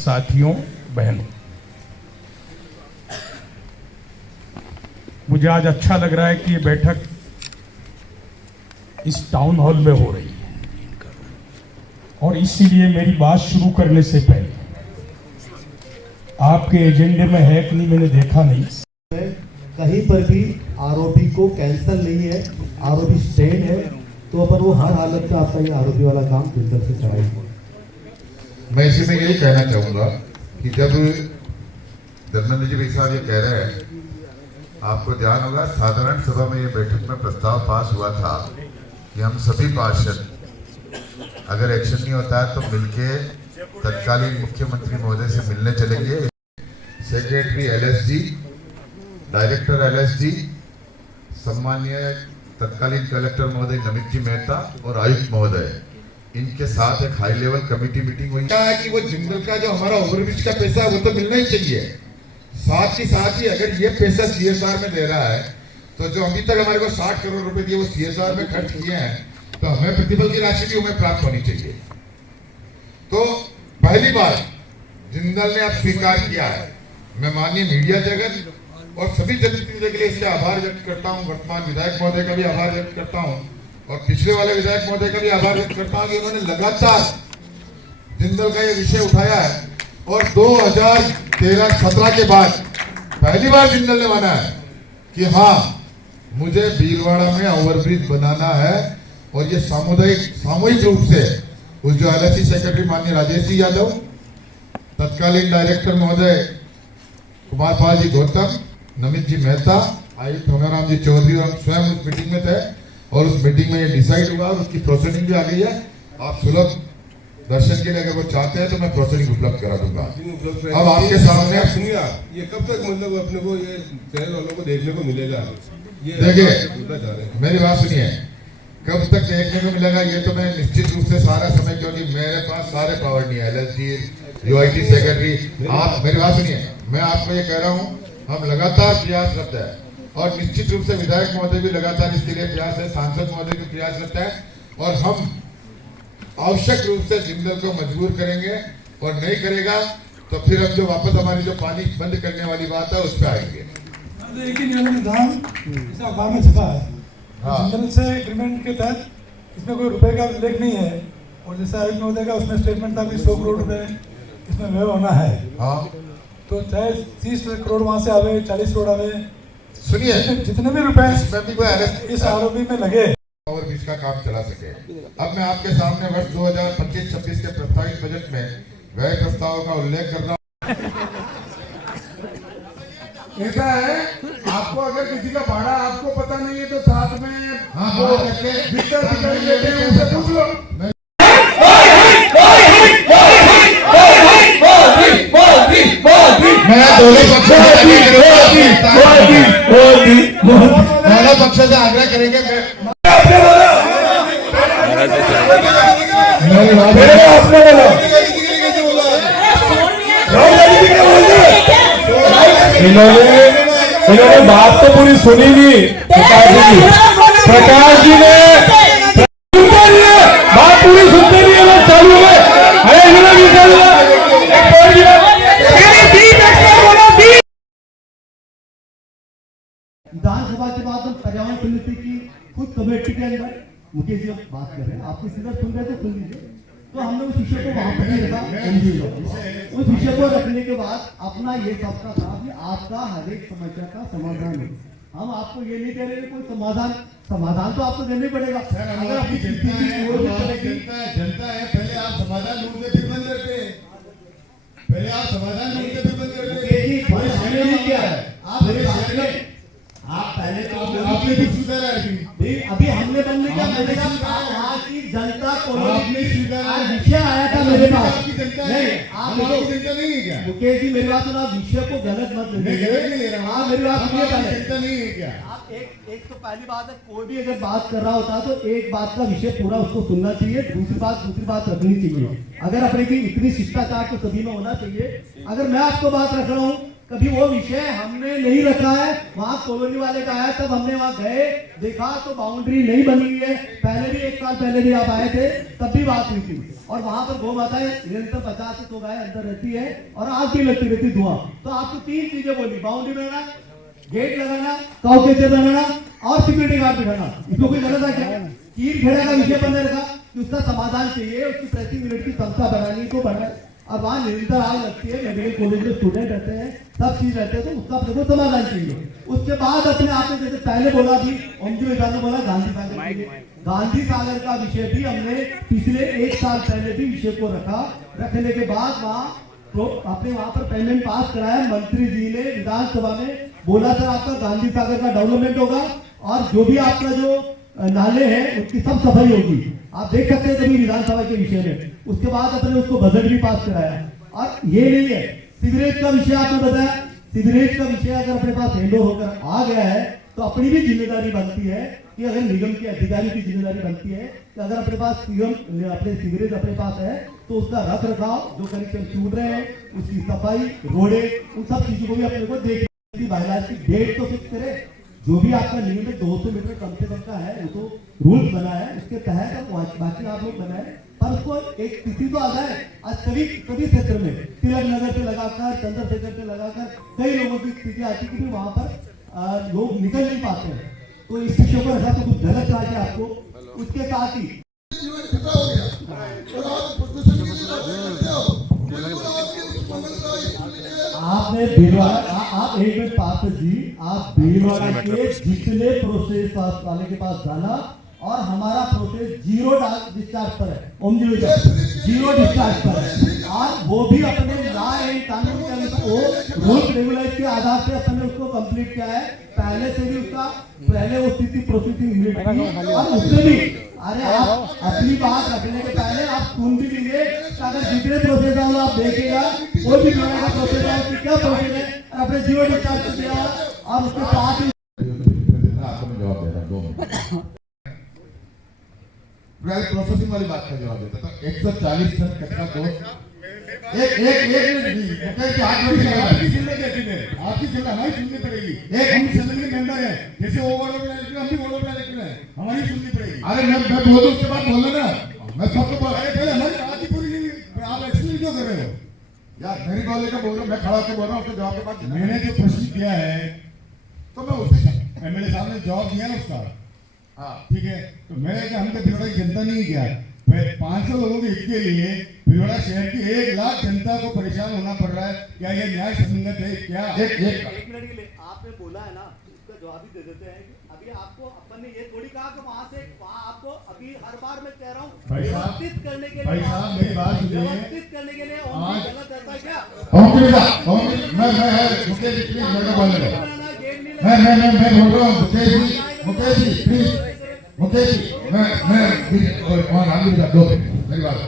साथियों बहनों, मुझे आज अच्छा लग रहा है कि ये बैठक इस टाउन हॉल में हो रही है और इसीलिए मेरी बात शुरू करने से पहले आपके एजेंडे में है कि नहीं मैंने देखा नहीं, कहीं पर भी आरोपी को कैंसल नहीं है, आरोपी स्टेन है, तो अपन वो हर हालत में आपका ये आरोपी वाला काम जिंदल से कराएंगे। मैं इसी में यही कहना चाहूंगा कि जब धर्मेंद्र जी भाई साहब ये कह रहे हैं, आपको ध्यान होगा साधारण सभा में ये बैठक में प्रस्ताव पास हुआ था कि हम सभी पार्षद अगर एक्शन नहीं होता है तो मिलके तत्कालीन मुख्यमंत्री महोदय से मिलने चलेंगे। सेक्रेटरी एलएसडी, डायरेक्टर एलएसडी, सम्मानीय तत्कालीन कलेक्टर महोदय नमित जी मेहता और आयुक्त महोदय, इनके साथ एक हाई लेवल कमेटी मीटिंग हुई कि वो जिंदल का जो हमारा ओवरब्रिज का पैसा है वो तो मिलना ही चाहिए। साथ ही अगर ये पैसा सीएसआर में दे रहा है तो जो अभी तक हमारे को 60 करोड़ रुपए दिए वो सीएसआर में खर्च किए हैं, तो हमें प्रतिफल की राशि भी हमें प्राप्त होनी चाहिए। तो पहली बार जिंदल ने अब स्वीकार किया है। मैं माननीय मीडिया जगत और सभी जनप्रतिनिधियों के लिए इसका आभार व्यक्त करता हूँ। वर्तमान विधायक महोदय का भी आभार व्यक्त करता हूँ और पिछले वाले विधायक महोदय का भी आभार व्यक्त करता हूँ कि उन्होंने लगातार जिंदल का ये विषय उठाया है और 2013-17 के बाद पहली बार जिंदल ने माना है कि हाँ मुझे भीलवाड़ा में ओवरब्रिज बनाना है और ये सामूहिक रूप से उस जो एलएससी सेक्रेटरी माननीय राजेश जी यादव, तत्कालीन डायरेक्टर महोदय कुमार पाल जी गौतम, नमित जी मेहता, आयुक्त होनाराम जी चौधरी और हम स्वयं उस मीटिंग में थे और उस मीटिंग में ये डिसाइड हुआ और उसकी प्रोसीडिंग भी आ गई है। आप सुलभ दर्शन के लिए अगर वो चाहते हैं तो मैं प्रोसीडिंग उपलब्ध करा दूंगा। अब आपके सामने सुनिए, ये कब तक मतलब अपने को ये शहर वालों को देखने को मिलेगा? देखिए मेरी बात सुनिए, कब तक देखने को मिलेगा ये तो मैं निश्चित रूप से सारा समय, क्योंकि मेरे पास सारे पावर नहीं है, एलएसडी, यूआईटी सेक्रेटरी। आप मेरी बात सुनिए, मैं आपको ये कह रहा हूँ हम लगातार प्रयासरत है और निश्चित रूप से विधायक महोदय भी लगातार इसके लिए प्रयास है, सांसद महोदय भी प्रयासरत है और हम आवश्यक रूप से जिंदल को मजबूर करेंगे और नहीं करेगा तो फिर हम जो वापस हमारी जो पानी बंद करने वाली बात है उस पर आएंगे। एक ही नियम इस अखबार में छपा है, जिंदल से एग्रीमेंट के तहत इसमें कोई रुपए का उल्लेख नहीं है और जैसे आयुक्त महोदय का उसमें स्टेटमेंट था कि 100 करोड़ रुपए इसमें व्यय होना है। हाँ तो चाहे 30 करोड़ वहाँ से आवे, 40 करोड़ आवे, सुनिए जितने भी रुपए इस आरोपी में लगे और बीच का काम चला सके। अब मैं आपके सामने वर्ष 2025-26 के प्रस्तावित बजट में व्यय प्रस्ताव का उल्लेख कर रहा हूँ। ऐसा है, आपको अगर किसी का भाड़ा आपको पता नहीं है तो साथ में लेते हैं, उनसे पूछ लो। मैं दोनों पक्षों से आग्रह करेंगे। इन्होंने बात तो पूरी सुनी नहीं। प्रकाश जी ने बात पूरी सुनते नहीं है, चालू है। विधानसभा के बाद हम पर्यावरण समिति की खुद कमेटी के अंदर मुकेश जी बात कर रहे हैं, आपके सीधा सुन रहे थे, सुन लीजिए। तो हमने उस विषय को वहां पर ही रखा। उस विषय को रखने के बाद अपना ये सबका था कि आपका हर एक समस्या का समाधान है। हम आपको ये नहीं कह रहे कोई समाधान तो आपको देना ही पड़ेगा। अगर अपनी जनता है, पहले आप समाधान ढूंढते फिर बंद करते हैं, पहले आप समाधान ढूंढते फिर बंद करते हैं। आप पहले तो आपने भी सुधारा अभी हमने बनने का यहाँ की जनता को विषय आया था मेरे पास। नहीं, आप जनता नहीं है क्या? मुकेश जी मेरी बात सुना, विषय को गलत मत लीजिए। हाँ मेरी बात सुनिए, जनता नहीं है क्या? आप एक तो पहली बात है, कोई भी अगर बात कर रहा होता तो एक बात का विषय पूरा उसको सुनना चाहिए, दूसरी बात रखनी चाहिए। अगर अपने की इतनी शिष्टाचार तो सभी में होना चाहिए। अगर मैं आपको बात रख रहा हूँ, कभी वो विषय हमने नहीं रखा है। वहां कॉलोनी वाले का आया, तब हमने वहां गए, देखा तो बाउंड्री नहीं बनी हुई है। पहले भी 1 साल पहले भी आप आए थे, तब भी बात हुई थी। और वहां पर गौ माताएं निरंतर 50 से 100 गाय अंदर रहती है और आग भी लगती रहती धुआं। तो आपको 3 चीजें बोली, बाउंड्री बनाना, गेट लगाना, काउ केचर बनाना और सिक्योरिटी गार्ड बिठाना। इसमें कोई गलत है क्या? कीर खेड़ा का विषय बंद रखा कि उसका समाधान चाहिए, उसकी प्रेसिंग यूनिट की क्षमता बढ़ानी को बढ़ाए। अब वहाँ निरंतर आग लगती है, मेडिकल कॉलेज में स्टूडेंट रहते हैं, सब चीज रहते हैं, तो उसका अपने को समाधान चाहिए। उसके बाद अपने आप में जैसे पहले बोला भी ओमजी विधान ने बोला गांधी सागर, गांधी सागर का विषय भी हमने पिछले 1 साल पहले भी विषय को रखने के बाद वहाँ तो आपने वहां पर पेमेंट पास कराया। मंत्री जी ने विधानसभा में बोला सर आपका गांधी सागर का डेवलपमेंट होगा और जो भी आपका जो नाले हैं उसकी सब सफाई होगी। आप देख सकते हैं तभी विधानसभा के विषय में। उसके बाद अपने उसको बजट भी पास कराया। और ये नहीं है, सीवरेज का विषय आपने बताया, सीवरेज का विषय अगर अपने पास हैंड ओवर होकर आ गया है तो अपनी भी जिम्मेदारी बनती है कि अगर निगम के अधिकारी की जिम्मेदारी बनती है कि अगर अपने पास अपने सीवरेज अपने पास है तो उसका रख रखाव, जो कनेक्शन छूट रहे हैं उसकी सफाई, रोडे, उन सब चीजों को भी अपने को देखने की डेट तो फिक्स करे। जो भी आपका नियमित 200 मीटर कम से कम का है वो तो रूल्स बना है, उसके तहत आप बाकी आप लोग बनाए, पर उसको एक तिथि तो आ जाए। आज सभी क्षेत्र में तिलक नगर से लगाकर, चंद्रशेखर से लगाकर कई लोगों की स्थिति आती है कि वहां पर लोग निकल नहीं पाते हैं। तो इस विषय को ऐसा तो कुछ गलत कहा है आपको। उसके साथ ही आपने भीलवाड़ा, आप एक मिनट पास जी, आप भीलवाड़ा के जितने प्रोसेस वाले के पास जाना और हमारा प्रोसेस 0 डिस्चार्ज पर है, ओमजी 0 डिस्चार्ज पर है। और वो भी अपने लॉ एंड कानून के अनुसार रूल्स रेगुलेशन के आधार से अपने उसको कंप्लीट किया है। पहले से भी उसका पहले वो स्थिति प्रोसेसिंग यूनिट थी और उससे भी अरे आप अपनी बात रखने के पहले आप सुन भी लीजिए। अगर जितने प्रोसेस है आप देखेगा कोई भी का प्रोसेस है उसकी क्या प्रोसेस है, अपने 0 डिस्चार्ज कर दिया और उसके साथ ही जवाब दे रहा 2 मिनट प्रोसेसिंग वाली बात का जवाब देता। तो 140 टन कचरा दो एक मिनट आपकी जिम्मेदारी हमारी सुननी पड़ेगी। एक हम सदन के मेंबर है, जैसे वो बोल रहे हैं हम भी बोल रहे हैं, हमारी सुननी पड़ेगी। अरे मैं बोल दूं उसके बाद बोलना ना, मैं सबको बोल पहले हमारी बात ही पूरी नहीं, आप एक्सप्लेन क्यों कर रहे हो यार? मेरी बोलने का बोल रहा हूँ, मैं खड़ा होकर बोल रहा हूँ, उसके जवाब के बाद मैंने जो प्रश्न किया है तो मैं उससे एमएलए साहब ने जवाब दिया ना उसका। हाँ ठीक है, तो मैंने कहा हम तो भीलवाड़ा की जनता नहीं किया, 500 लोगों के हित के लिए भीलवाड़ा शहर की 1 लाख जनता को परेशान होना पड़ रहा है। क्या ये न्याय संगत है? क्या एक मिनट के लिए आपने बोला है ना, उसका जवाब ही दे देते हैं। अभी आपको अपन ने ये थोड़ी कहा कि वहां से वहां आपको अभी हर बार मैं कह रहा हूँ व्यवस्थित करने के लिए, भाई साहब मेरी बात सुनिए, व्यवस्थित करने के लिए गलत रहता है क्या? मैं बोल रहा हूँ मुकेश जी प्लीज, मुकेश जी मैं दो मेरी बात।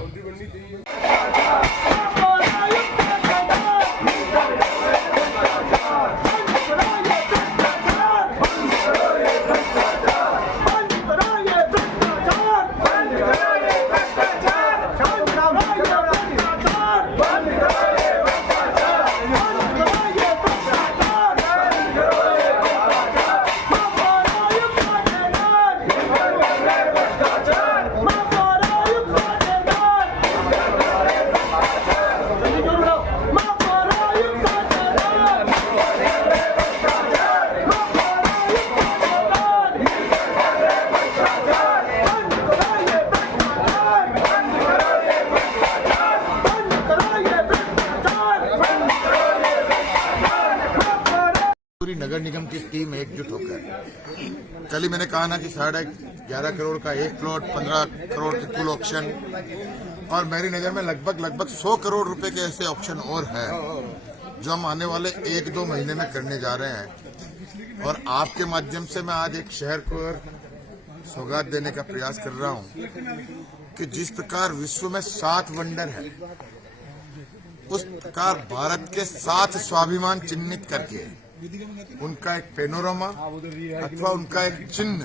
पूरी नगर निगम की टीम एकजुट होकर, कल ही मैंने कहा ना कि 11.5 करोड़ का एक प्लॉट, 15 करोड़ की कुल ऑक्शन, और मेरी नगर में लगभग 100 करोड़ रुपए के ऐसे ऑक्शन और है जो हम आने वाले 1-2 महीने में करने जा रहे हैं। और आपके माध्यम से मैं आज एक शहर को सौगात देने का प्रयास कर रहा हूं कि जिस प्रकार विश्व में 7 वंडर है, उस प्रकार भारत के 7 स्वाभिमान चिन्हित करके उनका एक पैनोरामा अथवा उनका एक चिन्ह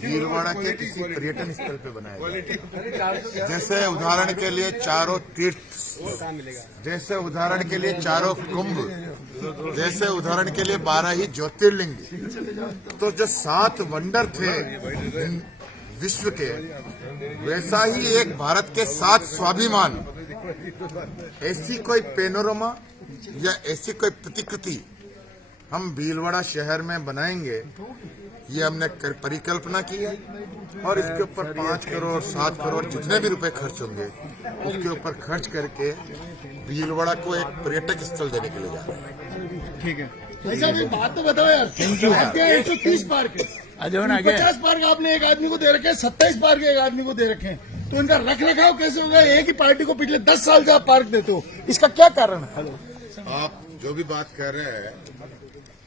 भीलवाड़ा के किसी पर्यटन स्थल पे बनाया जाए। जैसे उदाहरण के लिए चारों तीर्थ, जैसे उदाहरण के लिए चारों कुंभ, जैसे उदाहरण के लिए 12 ही ज्योतिर्लिंग, तो जो 7 वंडर थे विश्व के, वैसा ही एक भारत के 7 स्वाभिमान, ऐसी कोई पेनोरमा या ऐसी कोई प्रतिकृति हम भीलवाड़ा शहर में बनाएंगे, ये हमने परिकल्पना की है। और इसके ऊपर 5 करोड़ 7 करोड़ जितने भी रुपए खर्च होंगे, उसके ऊपर खर्च करके भीलवाड़ा को एक पर्यटक स्थल देने के लिए जा रहे हैं। ठीक है भाई साहब, एक बात तो बताओ यार, आपके 130 पार्क है, 50 पार्क आपने एक आदमी को दे रखे हैं, 27 पार्क एक आदमी को दे रखे हैं, तो इनका रख रखाव कैसे होगा? एक ही पार्टी को पिछले 10 साल से आप पार्क देते हो, इसका क्या कारण है? आप जो भी बात कर रहे हैं,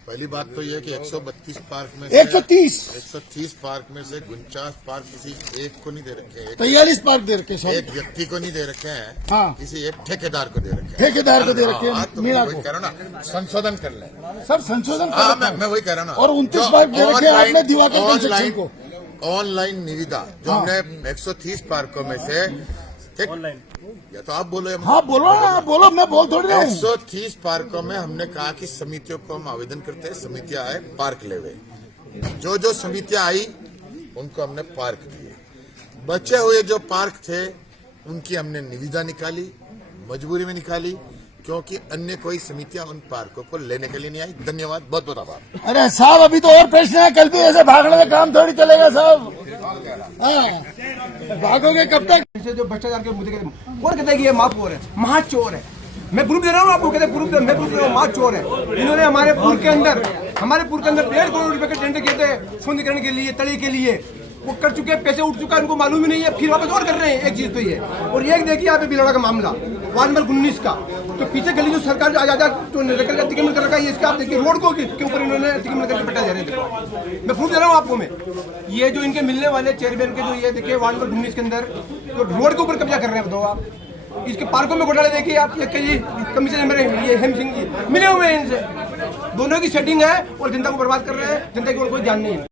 पहली बात तो यह कि 132 पार्क में 130 पार्क में से 49 पार्क किसी एक को नहीं दे रखे हैं, 43 पार्क दे रखे हैं, एक व्यक्ति को नहीं दे रखे हैं, हाँ, किसी एक ठेकेदार को दे रखे हैं, ठेकेदार को दे रखे हैं, तो मीणा वही को। कह रहा हूं ना, संशोधन कर लें सर संशोधन हाँ, मैं वही कह रहा हूं ना। और 29 पार्क दे रखे हैं आपने दिवाकर कंस्ट्रक्शन को। ऑनलाइन निविदा जो हमने 130 पार्कों में से या तो आप बोलो या हाँ बोलो ना, आप बोलो, मैं बोल थोड़ी रहा हूँ। 130 पार्कों में हमने कहा कि समितियों को हम आवेदन करते हैं, समितियां आए पार्क लेवे, जो जो समितियां आई उनको हमने पार्क दिए, बचे हुए जो पार्क थे उनकी हमने निविदा निकाली, मजबूरी में निकाली, क्योंकि अन्य कोई समितियां उन पार्कों को लेने के लिए नहीं आई। धन्यवाद, बहुत बहुत आभार। अरे साहब अभी तो और प्रश्न है, कल भी ऐसे भागने का काम थोड़ी चलेगा साहब। हाँ भागोगे कब तक? जो भ्रष्टाचार के मुद्दे कौन कहता है कि ये महाचोर है, महाचोर है। मैं प्रूफ दे रहा हूँ आपको, कहते हैं प्रूफ, मैं प्रूफ दे रहा हूँ, महाचोर है। इन्होंने हमारे पूल के अंदर 1.5 करोड़ रुपए के टेंडर किए थे सौंदर्यीकरण के लिए, तली के लिए, वो कर चुके हैं, पैसे उठ चुका है, उनको मालूम ही नहीं है, फिर वापस और कर रहे हैं। एक चीज तो ये, और एक देखिए यहाँ पे भीलवाड़ा का मामला वार्ड नंबर 19 का, तो पीछे गली जो सरकार आजादा जो अतिक्रमण कर रखा है, इसका आप देखिए रोड को के ऊपर इन्होंने अतिक्रमण करके पट्टा दे रहे थे। मैं प्रूफ दे रहा हूँ आपको। मैं ये जो इनके मिलने वाले चेयरमैन के जो ये देखिए वार्ड नंबर 19 के अंदर जो रोड के ऊपर कब्जा कर रहे हैं, बताओ आप। इसके पार्कों में घोटाले देखिए आप, ये कमीशन मेरे ये हेम सिंह जी मिले हुए हैं इनसे, दोनों की सेटिंग है और जनता को बर्बाद कर रहे हैं, जनता की ओर कोई ध्यान नहीं है।